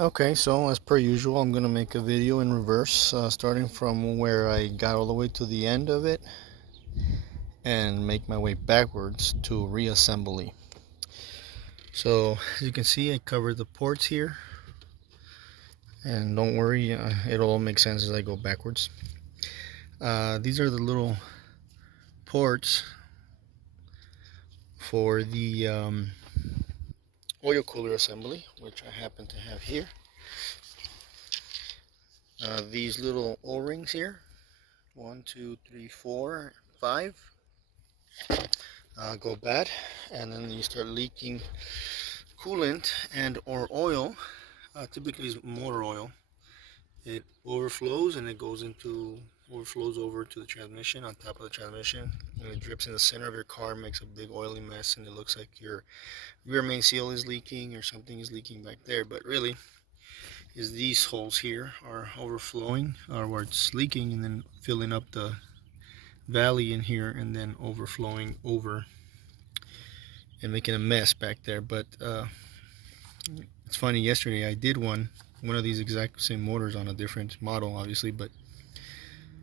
Okay, so as per usual, I'm gonna make a video in reverse, starting from where I got all the way to the end of it and make my way backwards to reassembly. So as you can see, I covered the ports here, and don't worry, it'll all make sense as I go backwards. These are the little ports for the oil cooler assembly, which I happen to have here. These little O-rings here, 1, 2, 3, 4, 5. Go bad, and then you start leaking coolant and or oil. Typically it's motor oil. It overflows and it overflows over to the transmission, on top of the transmission, and it drips in the center of your car, makes a big oily mess, and it looks like your rear main seal is leaking or something is leaking back there. But really is these holes here are overflowing, or where it's leaking and then filling up the valley in here and then overflowing over and making a mess back there. But it's funny, yesterday I did one of these exact same motors on a different model, obviously, but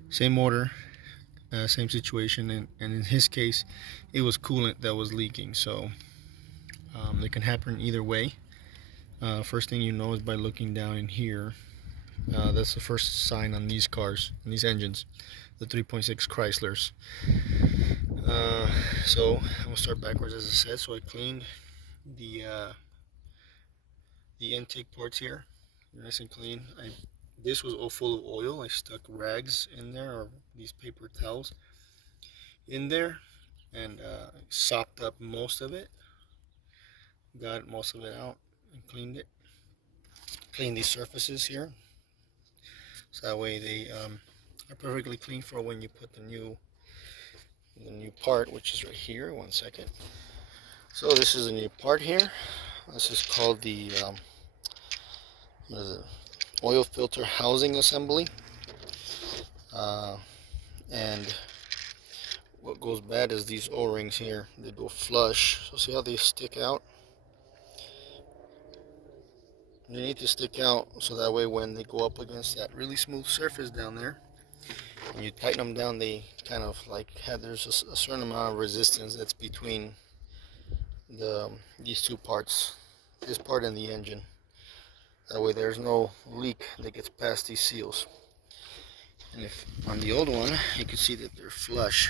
same motor, same situation, and in his case it was coolant that was leaking. So it can happen either way. First thing you know is by looking down in here. That's the first sign on these cars, on these engines, the 3.6 Chryslers. So I'm gonna start backwards, as I said. So I cleaned the intake ports here, nice and clean. This was all full of oil. I stuck rags in there, or these paper towels in there, and sopped up most of it. Got most of it out and cleaned it. Cleaned these surfaces here, so that way they are perfectly clean for when you put the new part, which is right here. One second. So this is a new part here. This is called the what is it? Oil filter housing assembly. And what goes bad is these O-rings here. They go flush. So see how they stick out? They need to stick out so that way when they go up against that really smooth surface down there, when you tighten them down, they kind of like there's a certain amount of resistance that's between these two parts, this part and the engine. That way there's no leak that gets past these seals. And if on the old one, you can see that they're flush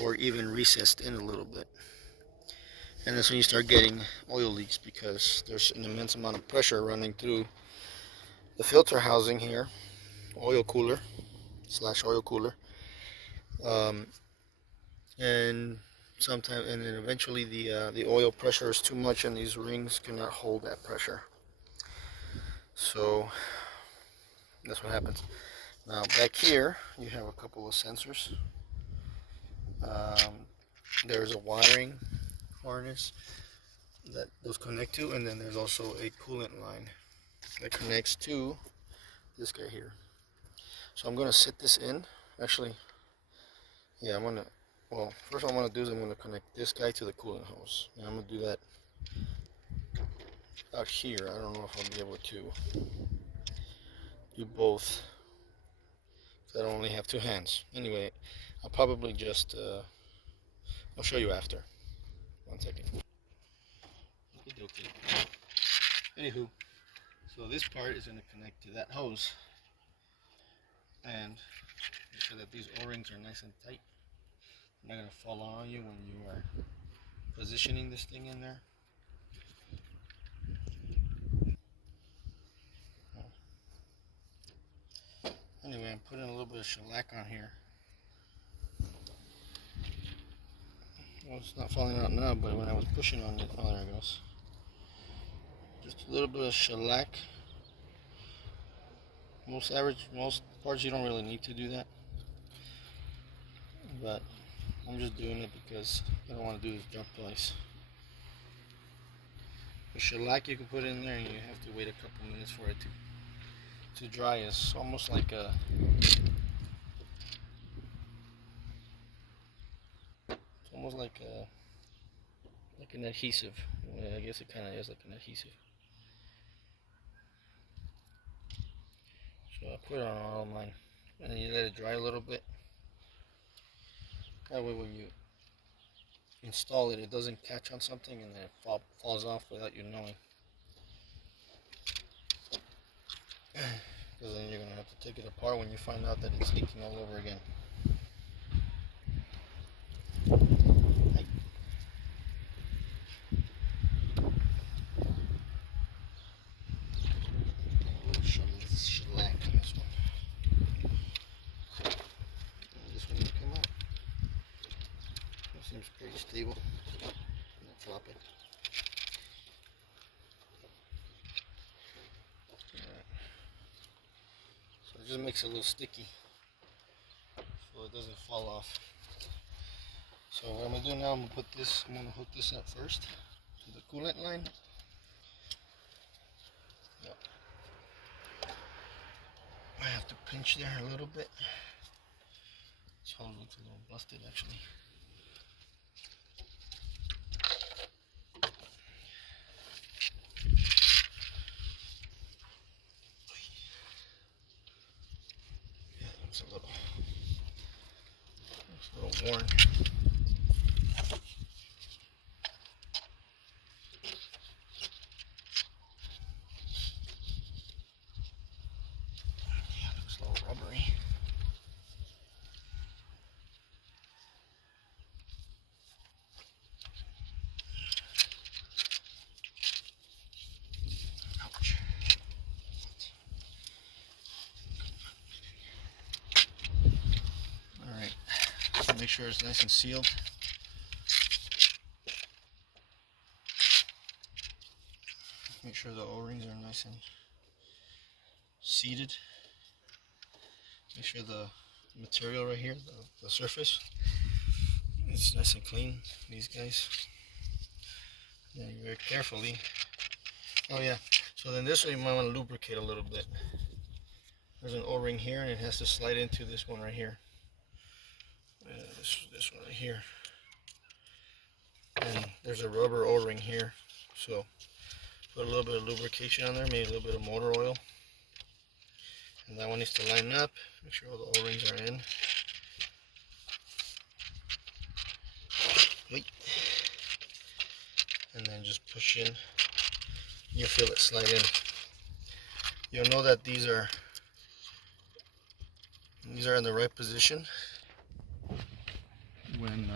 or even recessed in a little bit. And that's when you start getting oil leaks, because there's an immense amount of pressure running through the filter housing here, oil cooler / oil cooler, and then eventually the oil pressure is too much and these rings cannot hold that pressure. So that's what happens. Now back here you have a couple of sensors. There's a wiring harness that those connect to, and then there's also a coolant line that connects to this guy here. So I'm going to sit this in. Actually, yeah, first what I'm going to do is I'm going to connect this guy to the coolant hose. And I'm going to do that out here. I don't know if I'll be able to do both, because I don't only have two hands. Anyway, I'll probably just, I'll show you after. One second. Okay. Anywho, so this part is going to connect to that hose, and make sure that these O-rings are nice and tight. They're not going to fall on you when you are positioning this thing in there. Anyway, I'm putting a little bit of shellac on here. Well, it's not falling out now, but when I was pushing on it, oh, there it goes. Just a little bit of shellac. Most parts you don't really need to do that, but I'm just doing it because I don't want to do this jump twice. The shellac you can put in there, and you have to wait a couple minutes for it to dry. It's almost like like an adhesive. I guess it kind of is like an adhesive. So I put it on all of mine, and then you let it dry a little bit. That way when you install it, it doesn't catch on something and then it falls off without you knowing. Because then you're going to have to take it apart when you find out that it's leaking all over again. Shellac on this one. This one will come out. It seems pretty stable. Not flopping. So it just makes it a little sticky, so it doesn't fall off. So what I'm gonna do now, I'm gonna hook this up first to the coolant line. Yep. I have to pinch there a little bit. This hose looks a little busted actually. Yeah, looks a little worn. Rubbery. Ouch. Alright, make sure it's nice and sealed. Make sure the O-rings are nice and seated. Make sure the material right here, the surface, it's nice and clean, these guys. Then very carefully. Oh yeah, so then this way you might want to lubricate a little bit. There's an O-ring here and it has to slide into this one right here. This one right here. And there's a rubber O-ring here. So put a little bit of lubrication on there, maybe a little bit of motor oil. And that one needs to line up. Make sure all the O-rings are in. Wait. And then just push in. You'll feel it slide in. You'll know that these are in the right position when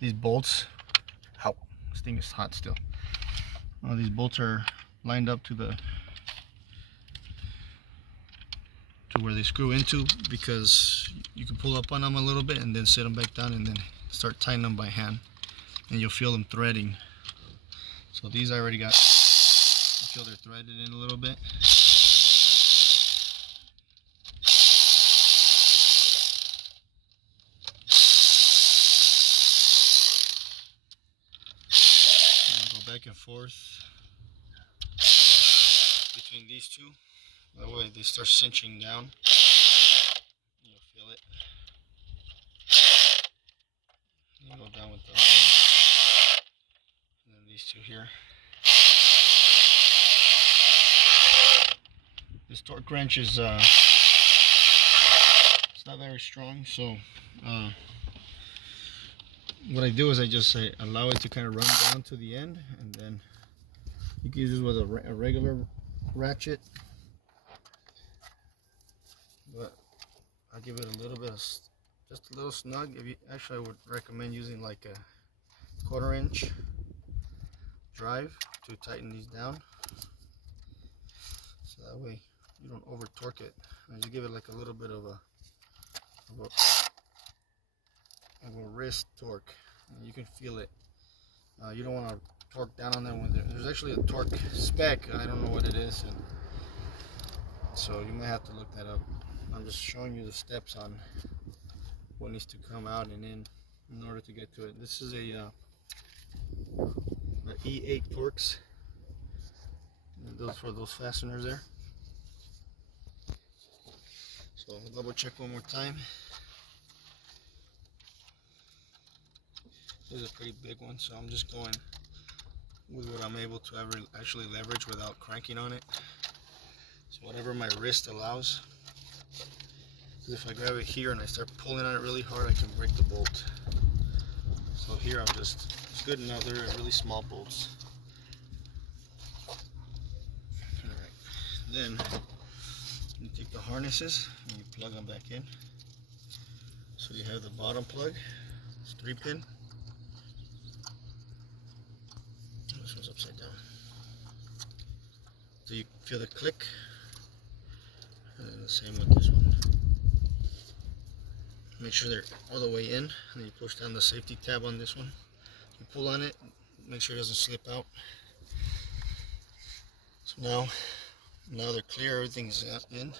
these bolts. Ow! This thing is hot still. These bolts are lined up to where they screw into, because you can pull up on them a little bit and then set them back down and then start tying them by hand, and you'll feel them threading. So these I already got, I feel they're threaded in a little bit. And I'll go back and forth between these two. That way they start cinching down. You'll feel it. You go down with the other. And then these two here. This torque wrench is it's not very strong, so what I do is I allow it to kind of run down to the end, and then you can use this with a regular ratchet. But I'll give it a little bit of, just a little snug. Actually, I would recommend using like a 1/4 inch drive to tighten these down, so that way you don't over torque it. And you give it like a little bit of a wrist torque, and you can feel it. You don't want to torque down on them when there's actually a torque spec. I don't know what it is, and so you may have to look that up. I'm just showing you the steps on what needs to come out and in order to get to it. This is a E8 Torx. Those for those fasteners there. So I'll double check one more time. This is a pretty big one, so I'm just going with what I'm able to actually leverage without cranking on it. So whatever my wrist allows. Because if I grab it here and I start pulling on it really hard, I can break the bolt. So here I'm just, it's good now, they're really small bolts. Alright, then you take the harnesses and you plug them back in. So you have the bottom plug, it's 3-pin. This one's upside down. So you feel the click, and then the same with this one. Make sure they're all the way in, and then you push down the safety tab on this one. You pull on it, make sure it doesn't slip out. So now they're clear, everything's in.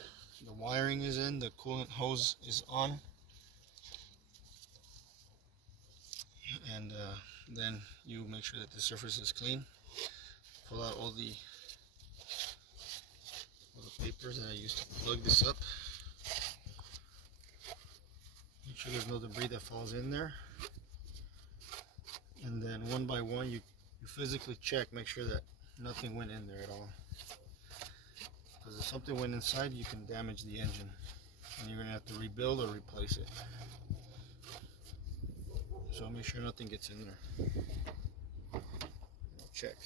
The wiring is in, the coolant hose is on. And then you make sure that the surface is clean. Pull out all the papers that I used to plug this up. Make sure there's no debris that falls in there. And then one by one you physically check, make sure that nothing went in there at all. Because if something went inside, you can damage the engine. And you're going to have to rebuild or replace it. So make sure nothing gets in there. Check.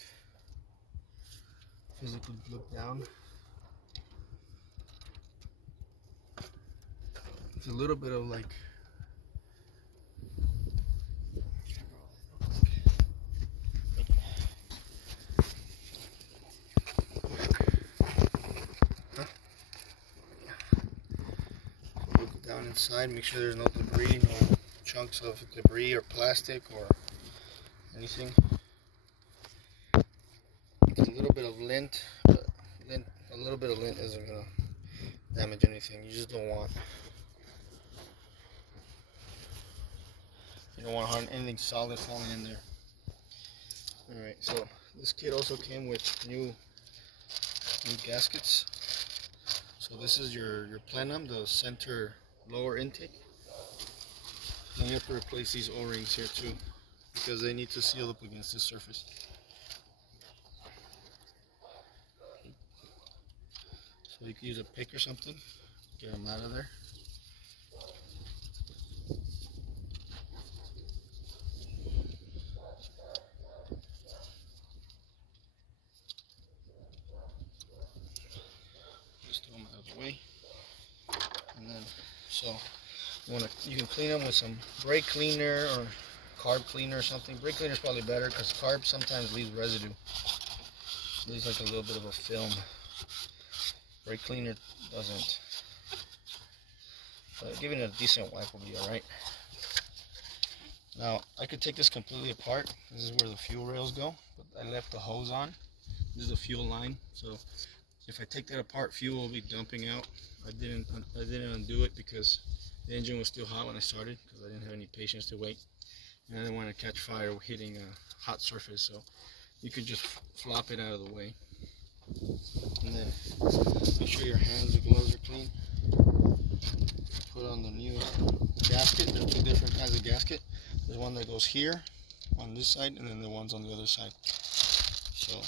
Physically look down. It's a little bit of like look down inside, make sure there's no debris, no chunks of debris or plastic or anything. It's a little bit of lint, but a little bit of lint isn't gonna damage anything. You just don't want anything solid falling in there. Alright, so this kit also came with new gaskets. So this is your plenum, the center lower intake. And you have to replace these O-rings here too, because they need to seal up against this surface. So you can use a pick or something, get them out of there. Just throw them out of the way. And then, so you can clean them with some brake cleaner or carb cleaner or something. Brake cleaner is probably better because carb sometimes leaves residue. It leaves like a little bit of a film. Brake cleaner doesn't. But giving it a decent wipe will be alright. Now, I could take this completely apart. This is where the fuel rails go, but I left the hose on. This is the fuel line, so if I take that apart, fuel will be dumping out. I didn't undo it because the engine was still hot when I started, because I didn't have any patience to wait. And I didn't want to catch fire hitting a hot surface, so you could just flop it out of the way. And then make sure your hands and gloves are clean. Put on the new gasket. There are two different kinds of gasket. There's one that goes here on this side, and then the one's on the other side. So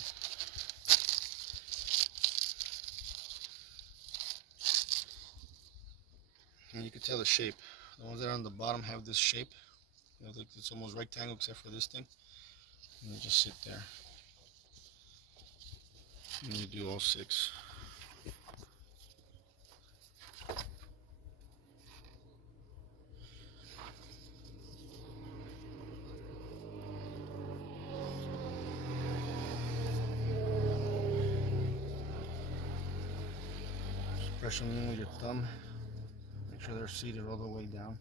and you can tell the shape. The ones that are on the bottom have this shape. It's almost rectangle except for this thing. And you just sit there. And you do all 6. Just press them in with your thumb. Make sure they're seated all the way down.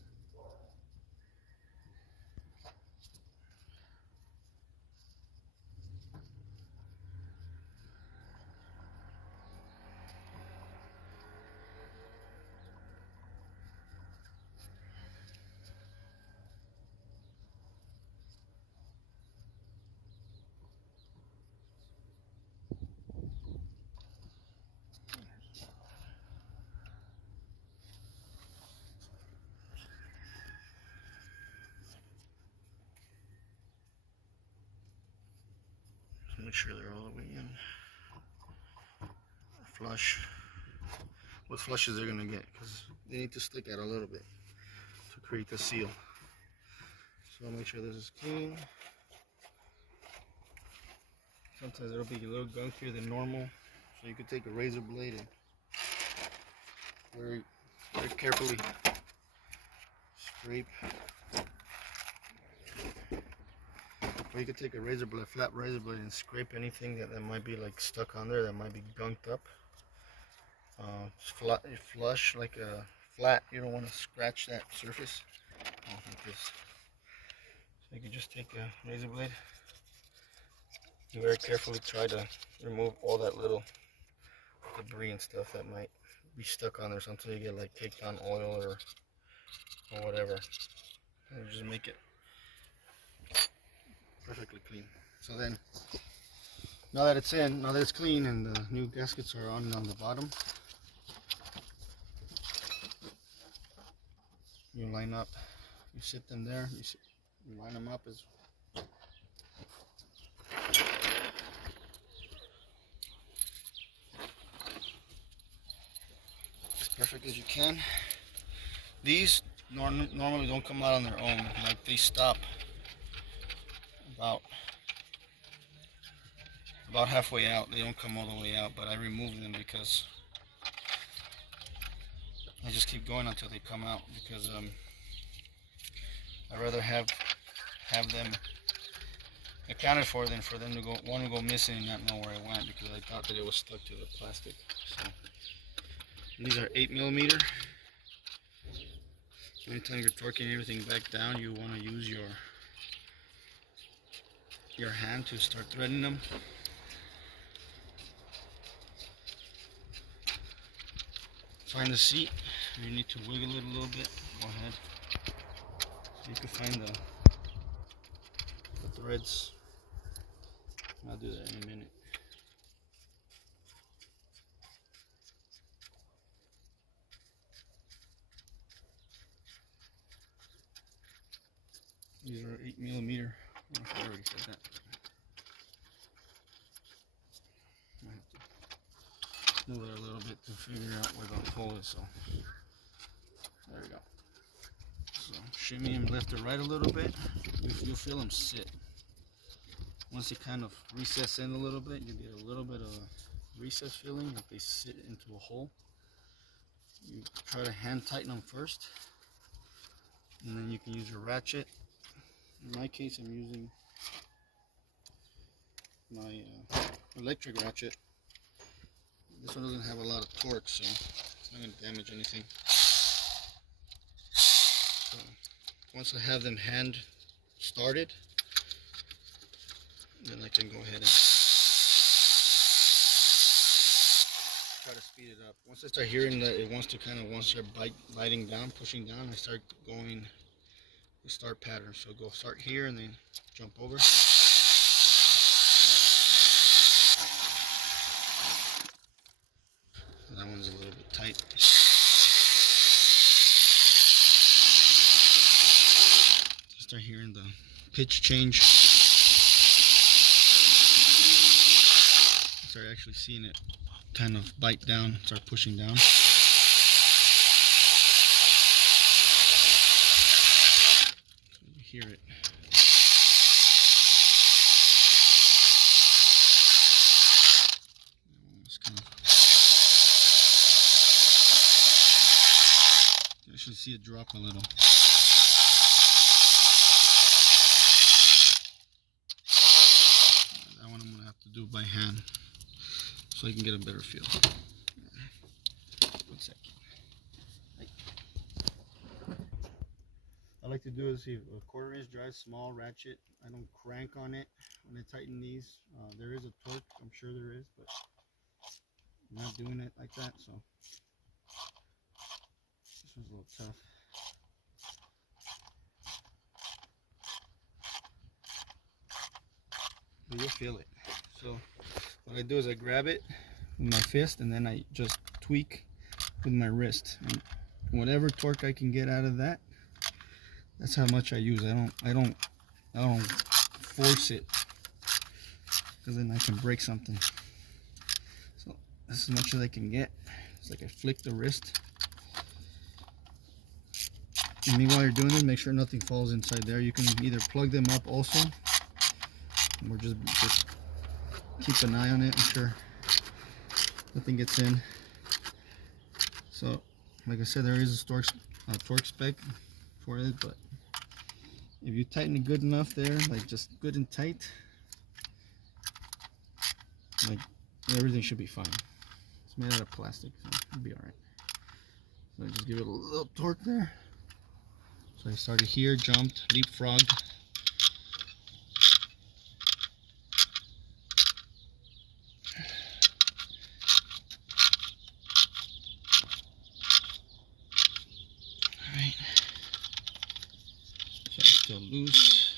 Make sure they're all the way in. Flush. what flushes they're gonna get, because they need to stick out a little bit to create the seal. So I'll make sure this is clean. Sometimes it'll be a little gunkier than normal, so you could take a razor blade and very, very carefully scrape. Or you could take a razor blade, flat razor blade, and scrape anything that might be like stuck on there, that might be gunked up. Flush, like a flat. You don't want to scratch that surface. Like this. So you can just take a razor blade and very carefully try to remove all that little debris and stuff that might be stuck on there. Sometimes you get like caked on oil or whatever. And just make it perfectly clean. So then, now that it's in, now that it's clean and the new gaskets are on the bottom, you line up, you sit them there, you line them up as perfect as you can. These normally don't come out on their own. Like, they stop about halfway out. They don't come all the way out, but I remove them because I just keep going until they come out, because I'd rather have them accounted for than for them to go missing and not know where it went, because I thought that it was stuck to the plastic. So these are 8mm. Anytime you're torquing everything back down, you want to use your hand to start threading them. Find the seat. You need to wiggle it a little bit. Go ahead. So you can find the threads. I'll do that in a minute. These are 8mm. I already said that. I have to move it a little bit to figure out where the hole is. So there we go. So shimmy them left or right a little bit. You'll feel them sit. Once they kind of recess in a little bit, you get a little bit of a recess feeling, like they sit into a hole. You try to hand tighten them first, and then you can use your ratchet. In my case, I'm using my electric ratchet. This one doesn't have a lot of torque, so it's not going to damage anything. So once I have them hand started, then I can go ahead and try to speed it up. Once I start hearing that it wants to start biting down, pushing down, I start going the start pattern. So go start here and then jump over. That one's a little bit tight. Start hearing the pitch change. Start actually seeing it kind of bite down, start pushing down. So you hear it. You actually see it drop a little. That one I'm going to have to do by hand so I can get a better feel. 1 second. I like to do is a 1/4 inch drive, small ratchet. I don't crank on it when I tighten these. There is a torque, I'm sure there is, but I'm not doing it like that, so this one's a little tough. But you'll feel it. So what I do is I grab it with my fist and then I just tweak with my wrist. And whatever torque I can get out of that, that's how much I use. I don't force it, because then I can break something. So that's as much as I can get. It's like I flick the wrist. And meanwhile you're doing this, make sure nothing falls inside there. You can either plug them up also, or just keep an eye on it, make sure nothing gets in. So, like I said, there is a torque spec for it, but if you tighten it good enough there, like just good and tight, like everything should be fine. It's made out of plastic, so it'll be alright. So I just give it a little torque there. So I started here, jumped, leapfrogged. Alright. So it's still loose.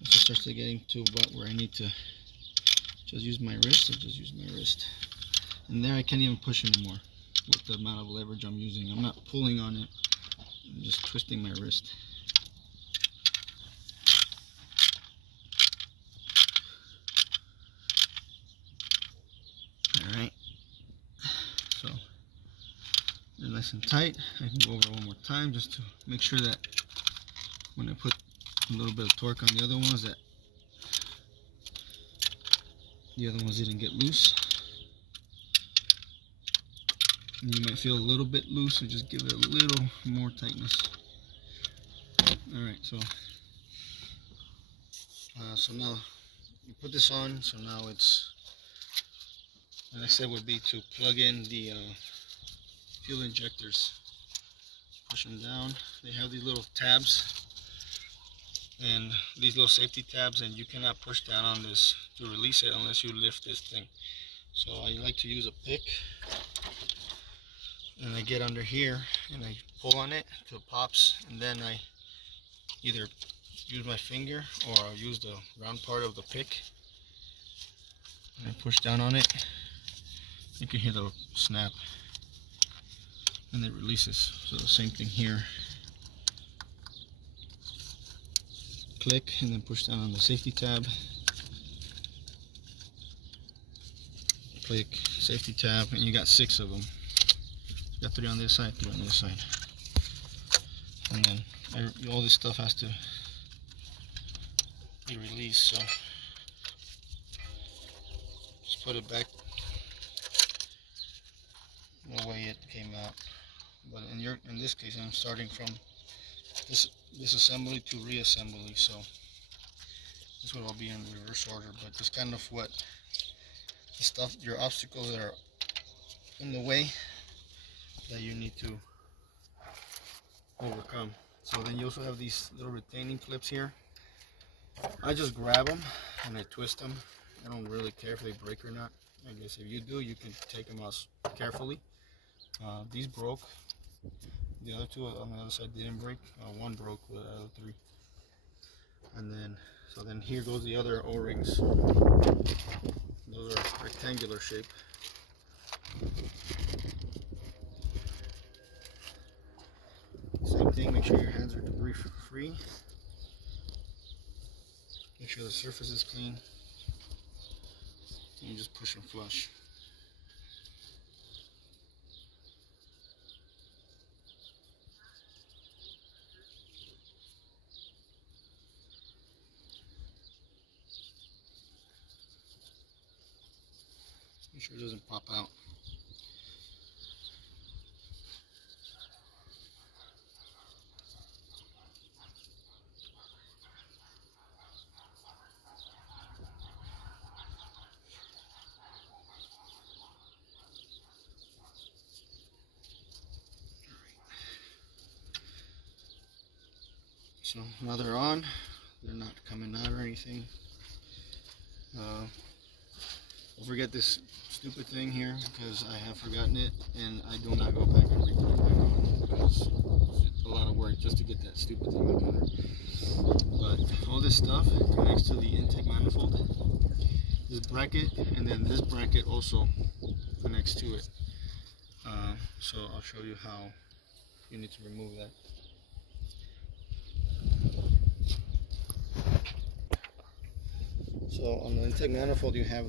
Once it starts getting to about where I need to just use my wrist, And there I can't even push anymore with the amount of leverage I'm using. I'm not pulling on it, I'm just twisting my wrist. Alright, so they're nice and tight. I can go over it one more time just to make sure that when I put a little bit of torque on the other ones, that the other ones didn't get loose. And you might feel a little bit loose, so just give it a little more tightness. Alright, so now you put this on, so now it's, the next step would be to plug in the fuel injectors. Push them down. They have these little tabs and these little safety tabs, and you cannot push down on this to release it unless you lift this thing. So I like to use a pick, and I get under here and I pull on it till it pops, and then I either use my finger or I'll use the round part of the pick and I push down on it. You can hear the snap and it releases. So the same thing here. Click and then push down on the safety tab. Click, safety tab, and you got 6 of them. You got 3 on this side, 3 on this side. And then all this stuff has to be released, so just put it back the way it came out. But in this case, I'm starting from this assembly to reassembly, so this would all be in reverse order. But that's kind of what the stuff, your obstacles that are in the way that you need to overcome. So then you also have these little retaining clips here. I just grab them and I twist them. I don't really care if they break or not. I guess if you do, you can take them out carefully. These broke. The other 2 on the other side didn't break. 1 broke with the other 3. And then, so then here goes the other O-rings. Those are rectangular shape. Same thing, make sure your hands are debris free. Make sure the surface is clean. And you just push them flush. Make sure it doesn't pop out. So now they're on, they're not coming out or anything. Don't forget this stupid thing here, because I have forgotten it and I do not go back and re-put it back on, because it's a lot of work just to get that stupid thing back on there. But all this stuff connects to the intake manifold, this bracket, and then this bracket also connects to it. So I'll show you how you need to remove that. So on the intake manifold you have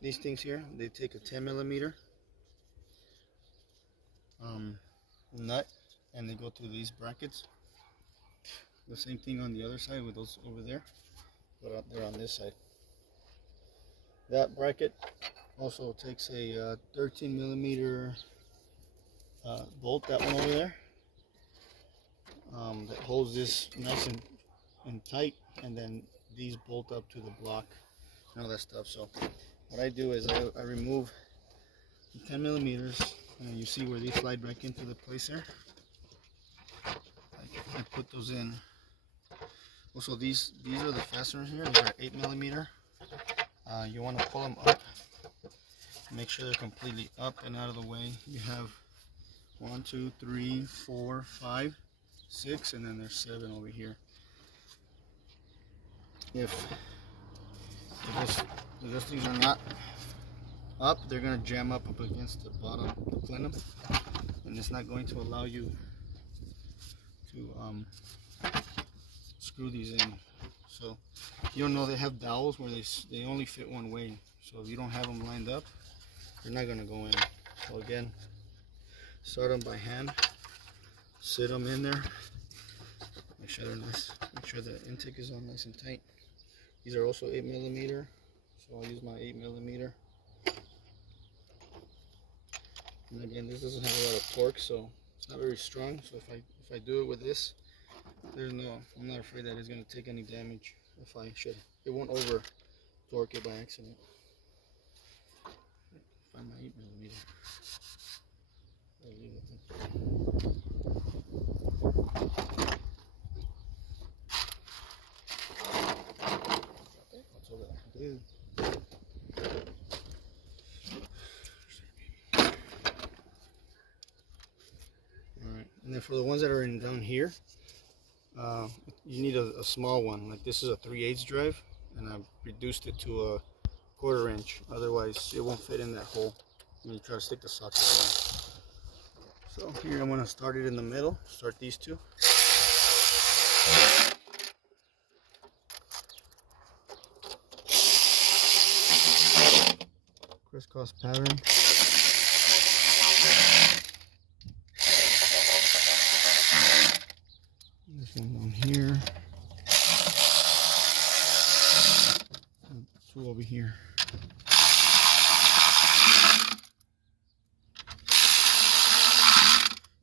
these things here. They take a 10 millimeter nut, and they go through these brackets. The same thing on the other side with those over there, but up there on this side. That bracket also takes a 13 millimeter bolt, that one over there, that holds this nice and tight, and then these bolt up to the block and all that stuff. So what I do is I remove the 10 millimeters, and you see where these slide back into the place there. I put those in. Also, these are the fasteners here. These are 8 millimeter. You want to pull them up. Make sure they're completely up and out of the way. You have 1, 2, 3, 4, 5, 6, and then there's 7 over here. If those things are not up, they're going to jam up against the bottom, the plenum, and it's not going to allow you to screw these in. So you'll know they have dowels where they only fit one way. So if you don't have them lined up, they're not going to go in. So again, start them by hand, sit them in there, make sure they're nice, make sure the intake is on nice and tight. These are also 8 millimeter, so I'll use my 8 millimeter. And again, this doesn't have a lot of torque, so it's not very strong. So if I do it with this, I'm not afraid that it's going to take any damage. If I should, it won't over torque it by accident. Find my 8 millimeter. Dude. Alright, and then for the ones that are down here, you need a small one. Like this is a 3/8 drive, and I've reduced it to a 1/4 inch. Otherwise, it won't fit in that hole when you try to stick the socket in. So here I'm going to start it in the middle. Start these two. Crisscross pattern. This one down here. And 2 over here.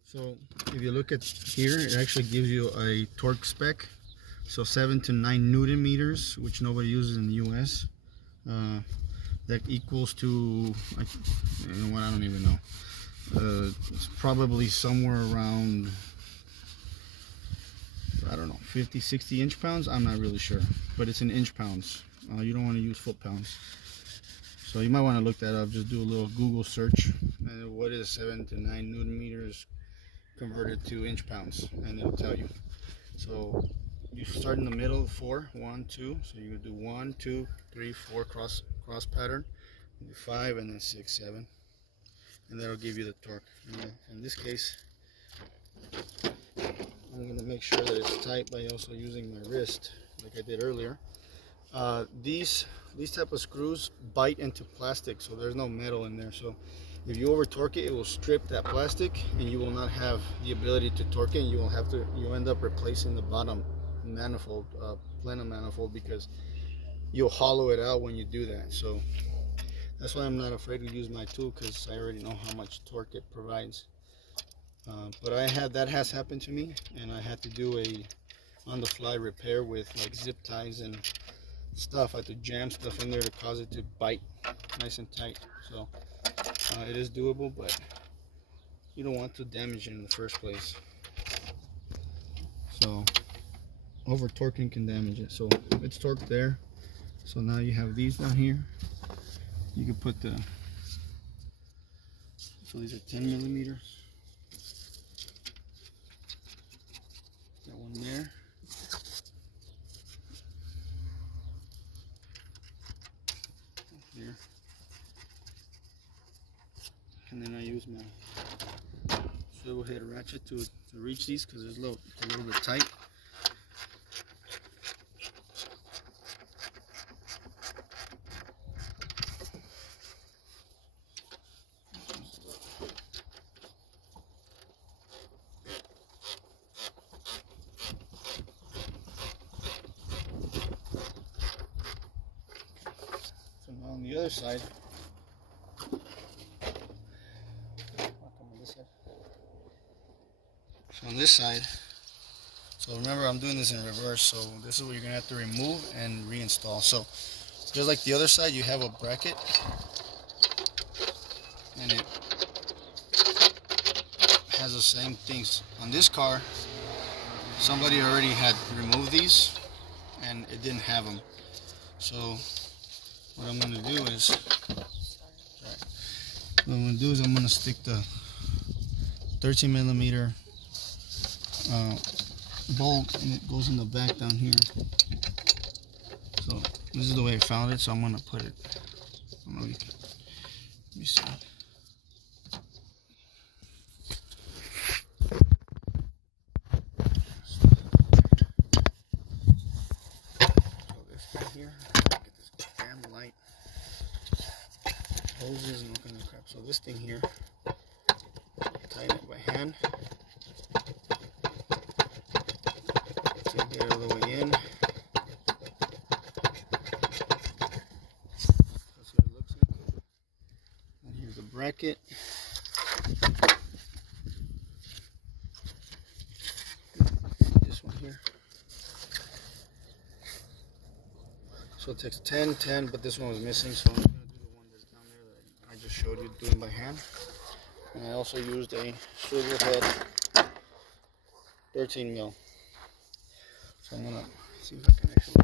So if you look at here, it actually gives you a torque spec. So 7 to 9 Newton meters, which nobody uses in the US. That equals to, I don't even know. It's probably somewhere around, I don't know, 50, 60 inch pounds. I'm not really sure, but it's in inch pounds. You don't want to use foot pounds. So you might want to look that up. Just do a little Google search. What is 7 to 9 Newton meters converted to inch pounds, and it'll tell you. So you start in the middle, 4, 1, 2. So you do 1, 2, 3, 4 cross pattern. You do 5, and then 6, 7, and that'll give you the torque. And in this case, I'm going to make sure that it's tight by also using my wrist, like I did earlier. These type of screws bite into plastic, so there's no metal in there. So if you over torque it, it will strip that plastic, and you will not have the ability to torque it. And you end up replacing the bottom manifold, plenum manifold, because you'll hollow it out when you do that. So that's why I'm not afraid to use my tool, because I already know how much torque it provides. But that has happened to me, and I had to do a on-the-fly repair with like zip ties and stuff. I had to jam stuff in there to cause it to bite nice and tight. So it is doable, but you don't want to damage it in the first place. So over torquing can damage it. So it's torqued there. So now you have these down here. You can put so these are 10 millimeters. That one there. Here. And then I use my swivel head ratchet to reach these, because it's a little bit tight. on the other side, so on this side, so remember I'm doing this in reverse, so this is what you're gonna have to remove and reinstall. So just like the other side, you have a bracket, and it has the same things. On this car, somebody already had removed these and it didn't have them. So what I'm going to do is I'm going to stick the 13 millimeter bolt, and it goes in the back down here. So this is the way I found it, so I'm going to put it, let me see. Here, get this damn light, hoses and all kind of crap. So this thing here, tighten it by hand to get it all the way in. That's what it looks like. And here's the bracket. This one here. So it takes 10, 10, but this one was missing, so I'm going to do the one that's down there that I just showed you doing by hand. And I also used a swivel head 13 mil. So I'm going to see if I can actually...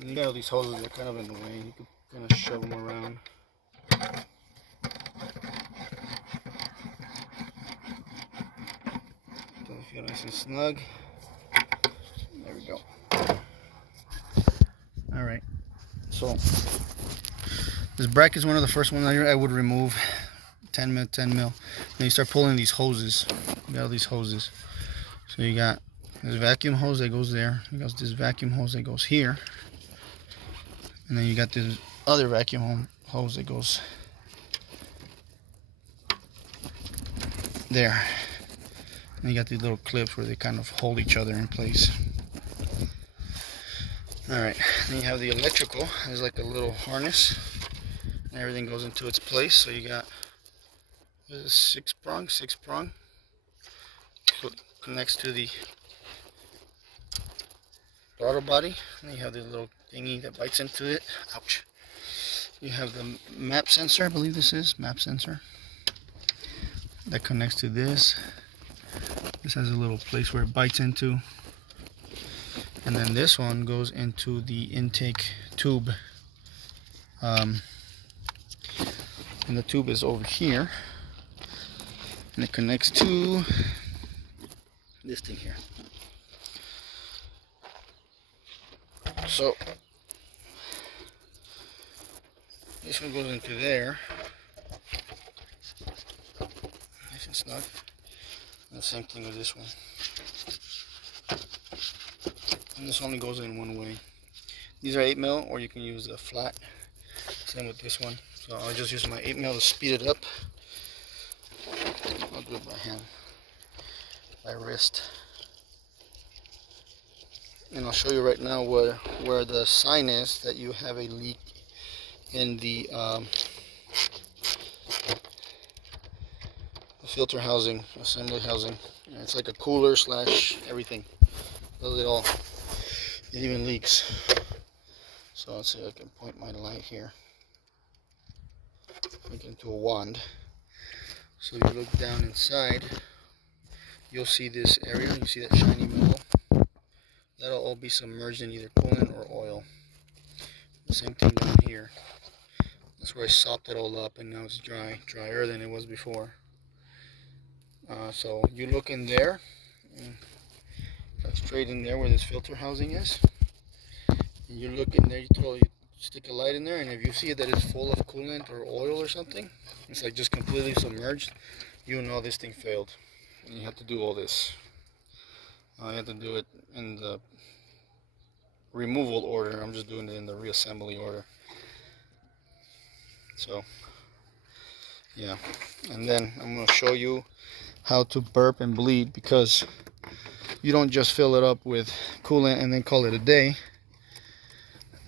And you got all these hoses, they're kind of in the way. You can kind of shove them around. So if you're nice and snug. There we go. Alright, so this bracket is one of the first ones I would remove. 10 mil, 10 mil. Then you start pulling these hoses. You got all these hoses. So you got this vacuum hose that goes there. You got this vacuum hose that goes here. And then you got this other vacuum hose that goes there. And you got these little clips where they kind of hold each other in place. Alright, then you have the electrical. There's like a little harness, and everything goes into its place. So you got this six prong, connects to the throttle body. And you have the little thingy that bites into it. Ouch. You have the map sensor, I believe this is map sensor, that connects to this. This has a little place where it bites into. And then this one goes into the intake tube. And the tube is over here. And it connects to this thing here. So this one goes into there. Nice and snug. And the same thing with this one. And this only goes in one way. These are 8 mil, or you can use a flat. Same with this one. So I'll just use my 8 mil to speed it up. I'll do it by hand, by wrist. And I'll show you right now where the sign is that you have a leak in the filter housing, assembly housing. It's like a cooler slash everything. Does it all. It even leaks. So let's see if I can point my light here. Make it into a wand. So if you look down inside, you'll see this area. You see that shiny metal? That'll all be submerged in either coolant or oil. The same thing down here. That's where I sopped it all up, and now it's dry, drier than it was before. So you look in there, and straight in there where this filter housing is, and you look in there, you stick a light in there, and if you see that it's full of coolant or oil or something, it's like just completely submerged, you know this thing failed, and you have to do all this. I have to do it in the removal order. I'm just doing it in the reassembly order. So yeah, and then I'm going to show you how to burp and bleed, because you don't just fill it up with coolant and then call it a day.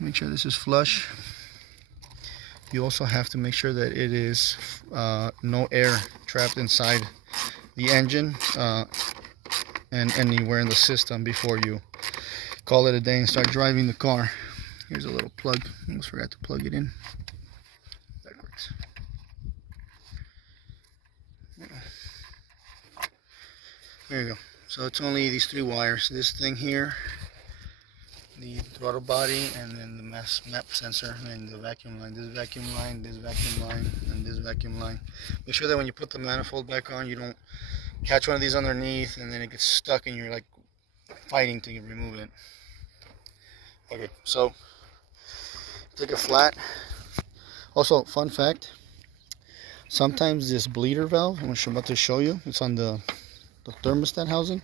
Make sure this is flush. You also have to make sure that it is no air trapped inside the engine and anywhere in the system before you call it a day and start driving the car. Here's a little plug. Almost forgot to plug it in. Backwards. There you go. So it's only these 3 wires. This thing here, the throttle body, and then the map sensor, and the vacuum line. This vacuum line, this vacuum line, and this vacuum line. Make sure that when you put the manifold back on, you don't catch one of these underneath and then it gets stuck and you're like fighting to remove it. Okay, so take it flat. Also, fun fact, sometimes this bleeder valve, which I'm about to show you, it's on the thermostat housing.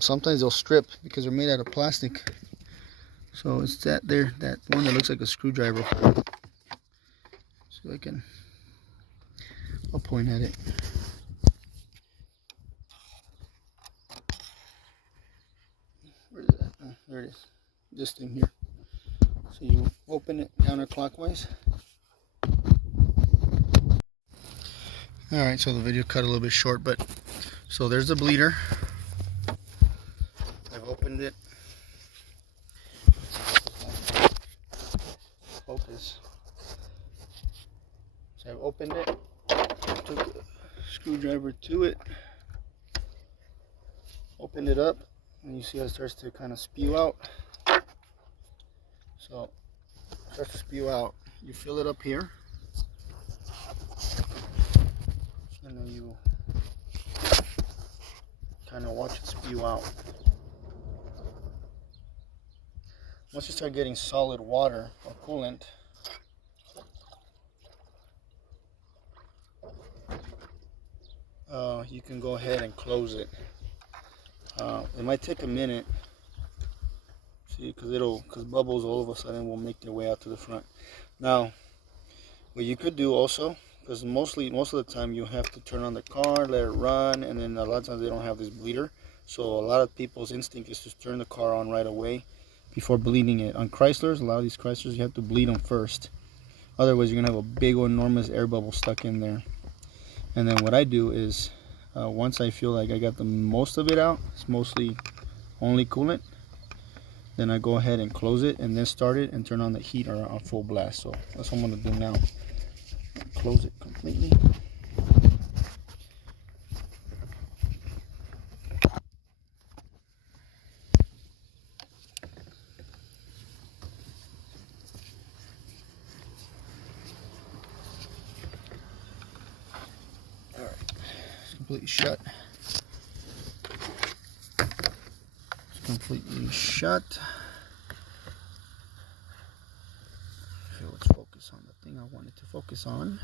Sometimes they'll strip because they're made out of plastic. So it's that one that looks like a screwdriver. So I'll point at it. Where is that? Oh, there it is. This thing here. So you open it counterclockwise. Alright, so the video cut a little bit short, but so there's the bleeder. I've opened it. Focus. So I've opened it. Took a screwdriver to it. Opened it up, and you see how it starts to kind of spew out. So it starts to spew out. You fill it up here. And then you kind of watch it spew out. Once you start getting solid water or coolant, you can go ahead and close it. It might take a minute, see, because bubbles all of a sudden will make their way out to the front. Now, what you could do also, because most of the time you have to turn on the car, let it run, and then a lot of times they don't have this bleeder. So a lot of people's instinct is to turn the car on right away before bleeding it. On Chryslers, a lot of these Chryslers, you have to bleed them first. Otherwise, you're gonna have a big, enormous air bubble stuck in there. And then what I do is, once I feel like I got the most of it out, it's mostly only coolant, then I go ahead and close it and then start it and turn on the heat on full blast. So that's what I'm gonna do now. Close it completely. All right, it's completely shut. It's completely shut. Let's focus on the thing I wanted to focus on.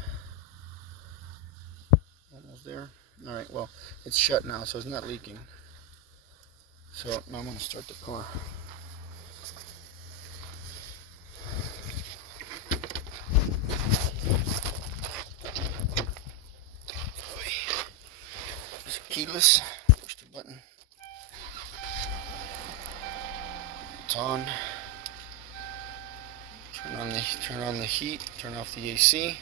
Almost there. Alright, well, it's shut now, so it's not leaking. So now I'm going to start the car. It's keyless. Push the button. It's on. Turn on the heat, turn off the AC,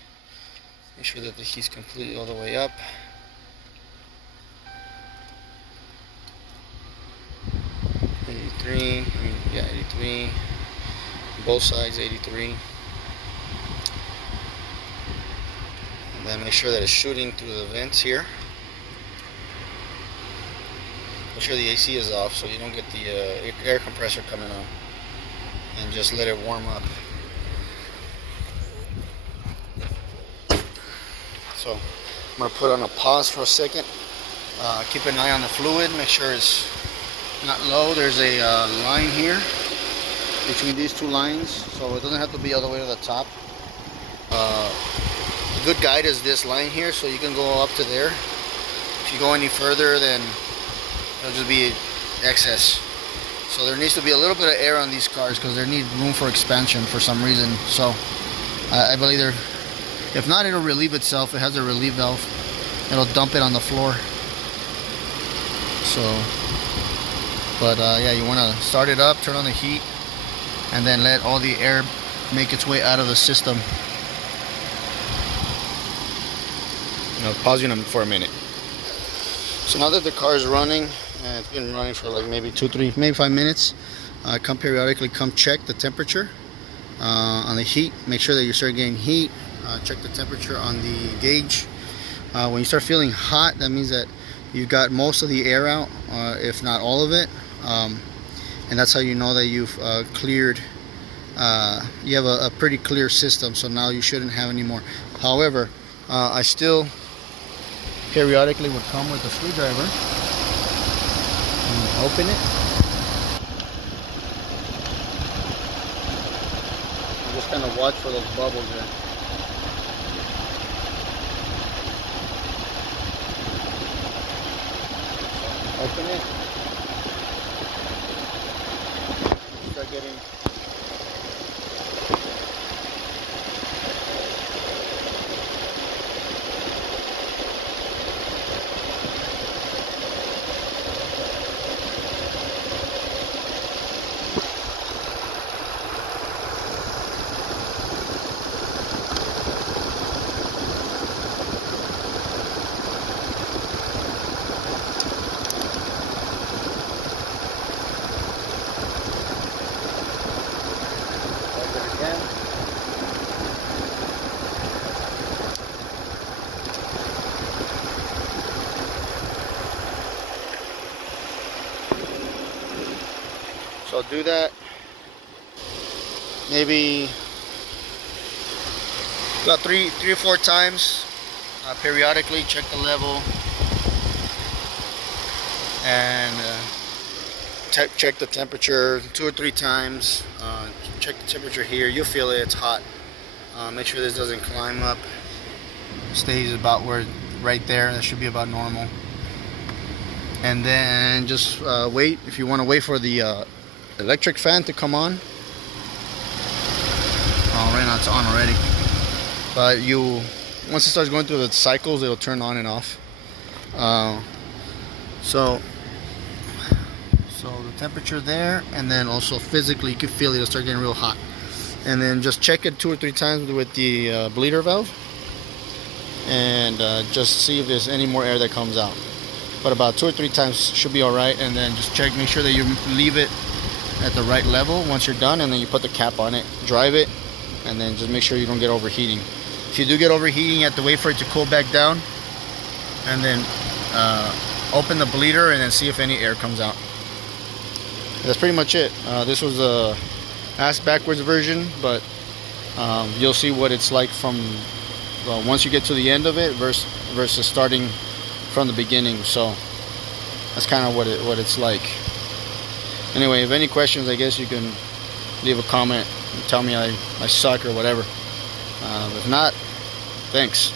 make sure that the heat's completely all the way up. Yeah, 83. Both sides 83. And then make sure that it's shooting through the vents here. Make sure the AC is off so you don't get the air compressor coming on. And just let it warm up. So I'm going to put on a pause for a second. Keep an eye on the fluid, make sure it's not low. There's a line here between these two lines, so it doesn't have to be all the way to the top. A good guide is this line here, so you can go up to there. If you go any further, then it'll just be excess. So there needs to be a little bit of air on these cars because they need room for expansion for some reason. So I believe they're, if not, it'll relieve itself. It has a relief valve. It'll dump it on the floor. So, but yeah, you want to start it up, turn on the heat, and then let all the air make its way out of the system. Pausing them for a minute. So now that the car is running, it's been running for like maybe 2, 3, maybe 5 minutes. Come periodically, come check the temperature on the heat. Make sure that you start getting heat. Check the temperature on the gauge. When you start feeling hot, that means that you got most of the air out, if not all of it, and that's how you know that you've cleared. You have a pretty clear system, so now you shouldn't have any more. However, I still periodically would come with a screwdriver and open it. And just kind of watch for those bubbles there. Open it. Start getting again. So do that maybe about three or 4 times. Periodically check the level and check the temperature 2 or 3 times. Check the temperature here. You'll feel it. It's hot. Make sure this doesn't climb up. Stays about where, right there. That should be about normal. And then just wait. If you want to wait for the electric fan to come on. Oh, right now it's on already. But once it starts going through the cycles, it'll turn on and off. So the temperature there, and then also physically you can feel it'll start getting real hot. And then just check it 2 or 3 times with the bleeder valve, and just see if there's any more air that comes out. But about 2 or 3 times should be all right. And then just check, make sure that you leave it at the right level once you're done, and then you put the cap on it, drive it, and then just make sure you don't get overheating. If you do get overheating, you have to wait for it to cool back down, and then open the bleeder and then see if any air comes out. That's pretty much it. This was a ass backwards version, but you'll see what it's like from once you get to the end of it versus starting from the beginning. So that's kind of what it's like. Anyway, if any questions, I guess you can leave a comment and tell me I suck or whatever. If not, thanks.